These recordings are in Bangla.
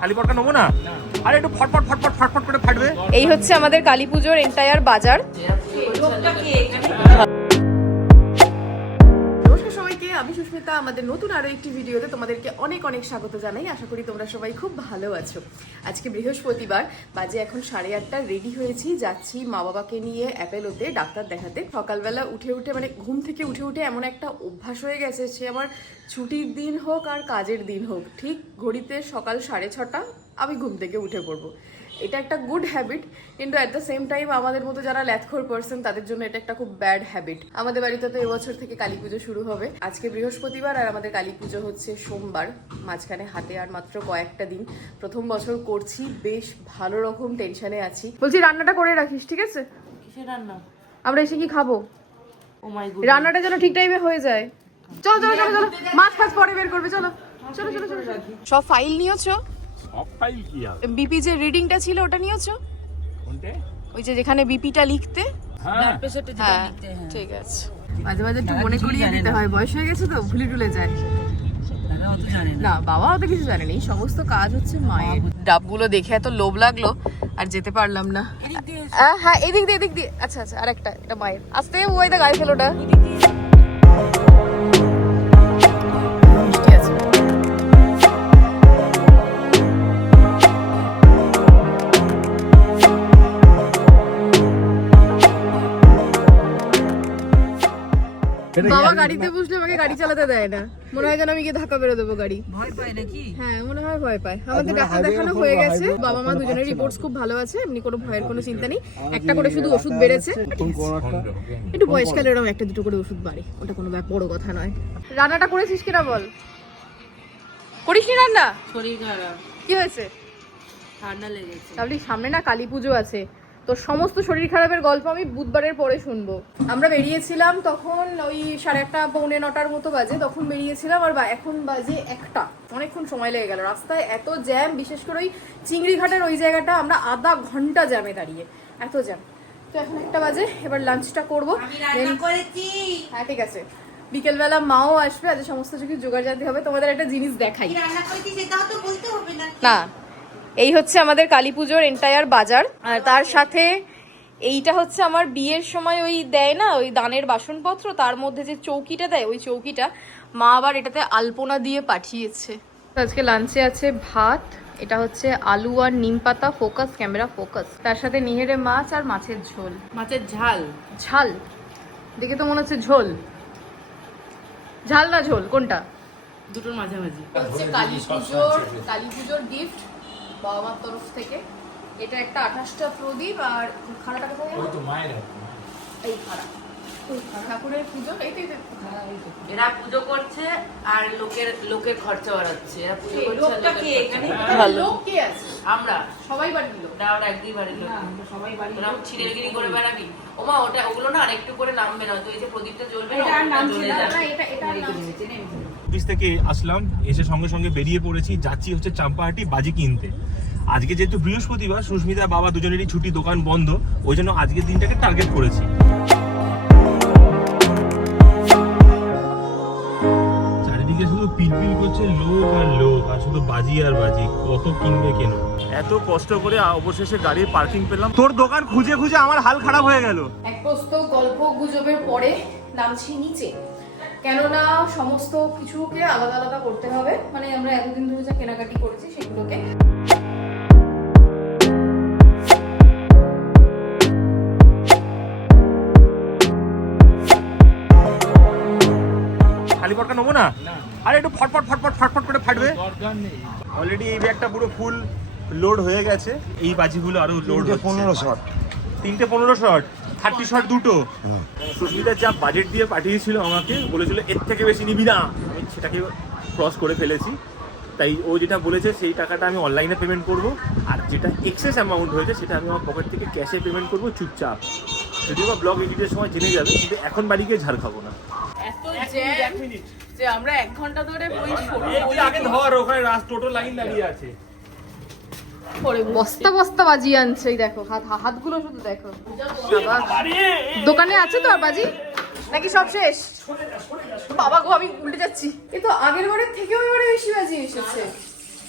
খালি পটকা নেবো না, আরে একটু ফটফট ফটফট ফটফট করে ফাটবে। এই হচ্ছে আমাদের কালী পুজোর এন্টায়ার বাজার। নমস্কার সবাইকে, আমি সুস্মিতা। আমাদের নতুন আরো একটি ভিডিওতে তোমাদেরকে অনেক অনেক স্বাগত জানাই। আশা করি তোমরা সবাই খুব ভালো আছো। আজকে বৃহস্পতিবার, বাজে এখন 8:30। রেডি হয়েছি, যাচ্ছি মা বাবাকে নিয়ে অ্যাপেলোতে ডাক্তার দেখাতে। সকালবেলা উঠে মানে ঘুম থেকে উঠে এমন একটা অভ্যাস হয়ে গেছে, সে আমার ছুটির দিন হোক আর কাজের দিন হোক, ঠিক ঘড়িতে সকাল 6:30 আমি ঘুম থেকে উঠে পড়বো। এটা একটা গুড হ্যাবিট, কিন্তু অ্যাট দ্য সেম টাইম আমাদের মতো যারা ল্যাথখোর পার্সন তাদের জন্য এটা একটা খুব ব্যাড হ্যাবিট। আমাদের বাড়িতে তো এবছর থেকে কালী পুজো শুরু হবে। আজকে বৃহস্পতিবার আর আমাদের কালী পুজো হচ্ছে সোমবার। মাঝখানে হাতে আর মাত্র কয়েকটা দিন। প্রথম বছর করছি, বেশ ভালো রকম টেনশনে আছি। বলছি রান্নাটা করে রাখিস, ঠিক আছে? কিসের রান্না? আমরা এসে কি খাবো? ও মাই গড, রান্নাটা যেন ঠিক টাইমে হয়ে যায়। চলো চলো চলো চলো, মাছ ফাছ পরে বের করবে। চলো চলো চলো চলো। সব ফাইল নিয়েছো? সব ফাইল কি আর, বিপি যে রিডিংটা ছিল ওটা নিয়েছো? কোনটা? ওই যে যেখানে বিপিটা লিখতে। হ্যাঁ হ্যাঁ ঠিক আছে। মাঝে মাঝে একটু মনে করিয়ে দিতে হয়, বয়স হয়ে গেছে তো ভুলে টুলে যায়। না বাবা অত কিছু জানেনি, সমস্ত কাজ হচ্ছে মায়ের। ডাবগুলো দেখে এত লোভ লাগলো আর যেতে পারলাম না। হ্যাঁ এদিক দিয়ে। আচ্ছা আচ্ছা, আর একটা, এটা মায়ের। আস্তে ওই দা গায়ে ফেলোটা। বাবা গাড়িতে বসলে আমাকে গাড়ি চালাতে দেয় না, মনে হয় যেন আমি গিয়ে ধাক্কা মেরে দেবো গাড়ি। ভয় পায় নাকি? হ্যাঁ মনে হয় ভয় পায়। আমাদের ডাক্তার দেখানো হয়ে গেছে, বাবা মা দুজনের রিপোর্টস খুব ভালো আছে, এমনি কোনো ভয়ের কোনো চিন্তা নেই। একটা করে শুধু ওষুধ বেড়েছে, একটু বয়সকালে এরকম একটা দুটো করে ওষুধ বাড়ে, ওটা কোনো বড় কথা নয়। রান্নাটা করেছিস কিনা বল? করিস নি রান্না? শরীর খারাপ। কি হয়েছে? ঠান্ডা লেগেছে। তাহলে সামনে না কালী পুজো আছে, তো সমস্ত শরীর খারাপের গল্প আমি বুধবারের পরে শুনবো। আমরা বেরিয়েছিলাম তখন ওই 8:30 পৌনে 9টার মতো বাজে, তখন বেরিয়েছিলাম। আর এখন বাজে 1টা, অনেকক্ষণ সময় লেগে গেল। রাস্তায় এত জ্যাম, বিশেষ করে ওই চিংড়ি ঘাটের ওই জায়গাটা আমরা আধা ঘন্টা জ্যামে দাঁড়িয়ে, এত জ্যাম। তো এখন 1টা বাজে, এবার লাঞ্চটা করবো। হ্যাঁ ঠিক আছে, বিকেলবেলা মাও আসবে, আজ সমস্ত কিছু জোগাড় জানতে হবে। তোমাদের একটা জিনিস দেখাই না, এই হচ্ছে আমাদের কালী পুজোর এন্টায়ার বাজার। আর তার সাথে এইটা হচ্ছে আমার বিয়ের সময় ওই দেয় না ওই দানের বাসনপত্র, তার মধ্যে যে চৌকিটা দেয়, ওই চৌকিটা মা আবার এটাতে আলপনা দিয়ে পাঠিয়েছে। আজকে লাঞ্চে আছে ভাত, এটা হচ্ছে আলু আর নিম পাতা, ফোকাস ক্যামেরা ফোকাস, তার সাথে নিহেরে মাছ আর মাছের ঝোল। মাছের ঝাল? ঝাল দেখে তো মনে হচ্ছে ঝোল। ঝাল না ঝোল কোনটা? দুটোর মাঝামাঝি। হচ্ছে কালী পুজোর গিফট বাবা মার তরফ থেকে। এটা একটা 28টা প্রদীপ। আর খাড়াটা কোথায় গেল? ওই তো মায়ের, এই খাড়া, ওই ঠাকুরের পুজো। এরা পুজো করছে আর লোকের খরচা বাড়াচ্ছে। এরা পুজো করছে। এখানে লোক কে আছে? আমরা সবাই বাড়ির লোক। ওরা একদিন বাড়ির লোক। সবাই বাড়ির ওরা ছিড়েগিরি করে বেড়াবি। ওমা ওগুলো না আরেকটু করে নামবে না তো, এই যে প্রদীপটা জ্বলবে না, এটা অফিস থেকে আসলাম, এসে সঙ্গে সঙ্গে বেরিয়ে পড়েছি, যাচ্ছি হচ্ছে চাম্পাহাটি বাজি কিনতে। আজকে যেহেতু বৃহস্পতিবার, সুস্মিতা বাবা দুজনেরই ছুটি, দোকান বন্ধ, ওই জন্য আজকের দিনটাকে টার্গেট করেছি। চারিদিকে শুধু পিলপিল করছে লোক আর লোক, আর শুধু বাজি আর বাজি, কত কিনবে কেন। এত কষ্ট করে অবশেষে গাড়ির পার্কিং পেলাম। তোর দোকান খুঁজে খুঁজে আমার হাল খারাপ হয়ে গেল। এক পোস্ত গল্প গুজবের পরে নামছি নিচে, কেননা সমস্ত কিছুকে আলাদা আলাদা করতে হবে। মানে আমরা এতদিন ধরে যা কেনাকাটি করেছি সেগুলোকে খালি পটকা নেবো না, আরে একটু ফটফট ফটফট ফটফট করে ফাটবে। অলরেডি এই ব্যাগটা পুরো ফুল লোড হয়ে গেছে। এই বাজিগুলো আরো লোড হচ্ছে। 15 শট, 3-15 শট, 30 শট দুটো। সুস্মিতা যা বাজেট দিয়ে পাঠিয়েছিল আমাকে, বলেছিল এর থেকে বেশি নিবি না, আমি সেটাকে ক্রস করে ফেলেছি। তাই ও যেটা বলেছে সেই টাকাটা আমি অনলাইনে পেমেন্ট করব, আর যেটা এক্সেস অ্যামাউন্ট হয়েছে সেটা আমি আমার পকেট থেকে ক্যাশে পেমেন্ট করব চুপচাপ। যদিও বা ব্লগ এডিটের সময় জেনে যাবে, কিন্তু এখন বাড়ি গিয়ে ঝাড় খাবো না। এত জ্যাম যে আমরা 1 ঘন্টা ধরে আগে ধর, ওখানে টোটো লাইন দাঁড়িয়ে আছে। বস্তা বস্তা বাজি আনছে, এই দেখো হাতগুলো শুধু দেখো। দোকানে আছে তো আর বাজি নাকি সব শেষ? বাবা গো আমি উল্টে যাচ্ছি। এ তো আগের বারের থেকেও এবারে বেশি বাজি এসেছে।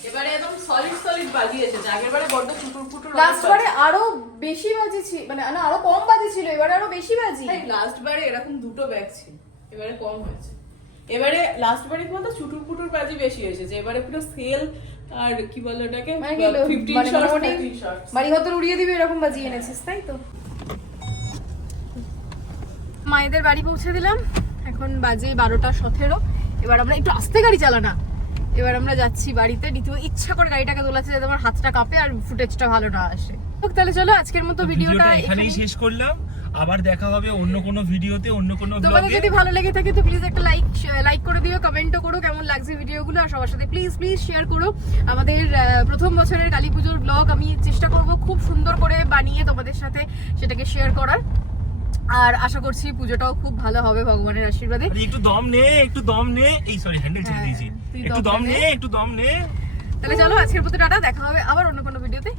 এবারে একদম সলিড বাজি এসেছে, আগেরবারে বড্ড চুটুর পুটুর লাস্ট বারে আরো বেশি বাজি ছিল, মানে না আরো কম বাজি ছিল, এবারে আরো বেশি বাজি। লাস্ট বারে এরকম দুটো ব্যাগ ছিল, এবারে কম হয়েছে। এবারে লাস্ট বারে কি বলতো চুটুর পুটুর বাজি বেশি এসেছে, এবারে পুরো সেল আর কি বলে ওটাকে মানে কি 15 মানে shots, মোটামুটি 30 shots। বাড়ি হতে উড়িয়ে দিবে এরকম বাজি এনেছিস, তাই তো? মায়েদের বাড়ি পৌঁছে দিলাম, এখন বাজে 12:17। এবার আমরা একটু আস্তে গাড়ি চালানা, এবার আমরা যাচ্ছি বাড়িতে। রীতিম ইচ্ছা করে গাড়িটাকে দোলাচ্ছে যাতে আমার হাতটা কাঁপে আর ফুটেজটা ভালো না আসে। তাহলে চলো আজকের মতো ভিডিওটা এখানেই শেষ করলাম, আবার দেখা হবে অন্য কোনো ভিডিওতে, অন্য কোনো তোমাদের ব্লগে। যদি ভালো লেগে থাকে তো প্লিজ একটা লাইক করে দিও, কমেন্টও করো কেমন লাগছে ভিডিওগুলো, আর সবার সাথে প্লিজ শেয়ার করো। আমাদের প্রথম বছরের কালী পুজোর ব্লগ আমি চেষ্টা করব খুব সুন্দর করে বানিয়ে তোমাদের সাথে সেটাকে শেয়ার করার, আর আশা করছি পুজোটাও খুব ভালো হবে ভগবানের আশীর্বাদে। একটু দম নে, এই সরি হ্যান্ডেল ছেড়ে দিয়েছি, তুই একটু দম নে। তাহলে চলো আজকের মতো টাটা, দেখা হবে আবার অন্য কোনো ভিডিওতে।